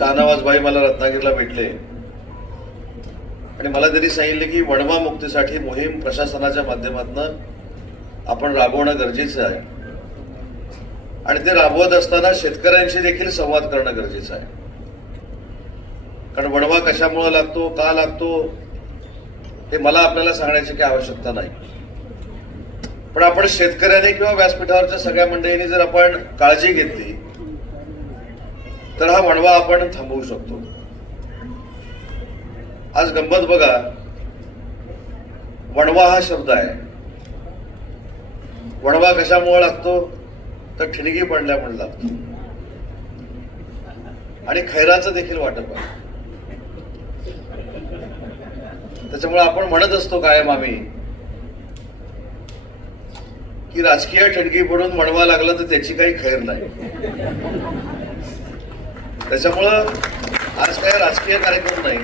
शहानवाजबाई मला रत्नागिरीला भेटले. आणि मला तरी सांगितले की वणवा मुक्तीसाठी मोहीम प्रशासनाच्या माध्यमातून आपण राबवणं गरजेचं आहे. आणि ते राबवत असताना शेतकऱ्यांशी देखील संवाद करणं गरजेचं आहे. कारण वणवा कशामुळं लागतो का लागतो हे मला आपल्याला सांगण्याची काही आवश्यकता नाही. पण आपण शेतकऱ्याने किंवा व्यासपीठावरच्या सगळ्या मंडळींनी जर आपण काळजी घेतली तर हा वणवा आपण थांबवू शकतो. आज गंमत बघा. वणवा हा शब्द आहे. वणवा कशामुळे लागतो? तर ठिणगी पडल्यामुळे लागतो. आणि खैराचं देखील वाटप आहे त्याच्यामुळे आपण म्हणत असतो कायम आम्ही की राजकीय ठणकी पडून म्हणवा लागलं तर त्याची काही खैर नाही. त्याच्यामुळं आज काय राजकीय कार्यक्रम नाही.